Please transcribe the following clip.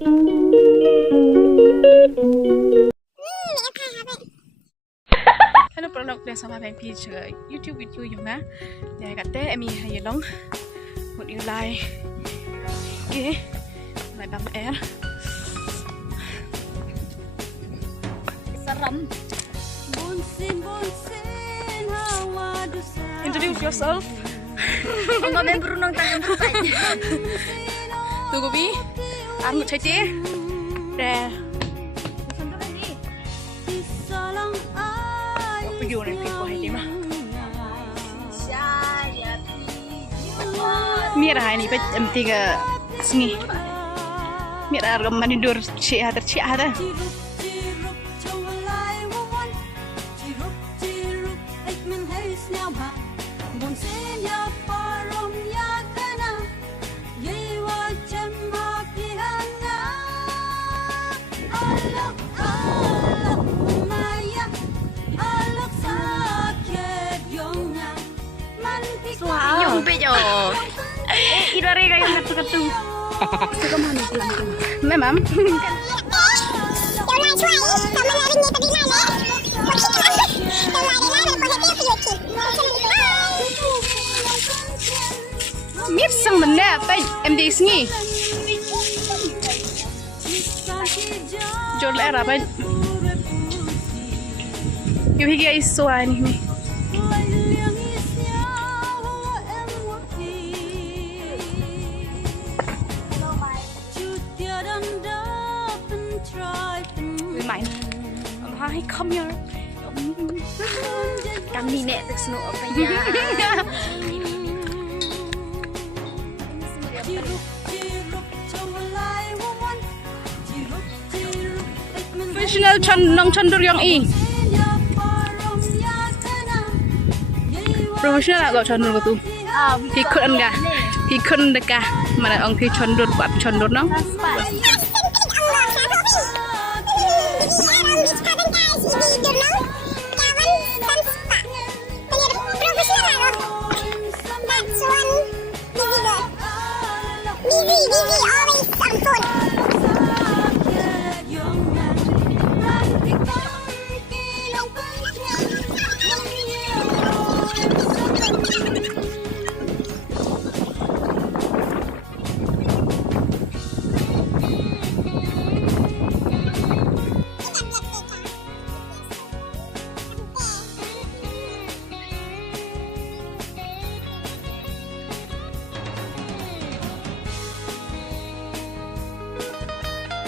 Hello, product dia sama dengan page YouTube video yang na. Dia kata Lai Ialong một yêu Lai. Okay, Lai bang air. Seram. Introduce yourself. Enggak main berenang tangan saja. Tunggu bi. Armut saja. Dah. Video này clip của hai đứa mà. Mira hai ni pet tiga sini. Mira agam manidur cik ada. Yung bejo. Idare kayo katu-katu. Suka mana pulang tu? Memang. Biết sang mình nè, tay em đi sini. Jod lẽ là phải. Yêu hi guys suai ni. Hi, come here. Kami nek tersno apa ya? Professional nong chandur yang i. Professional agak chandur tu. Hikut enggak? Hikut dekat mana orang pi chandur buat chandur nong? Busy, all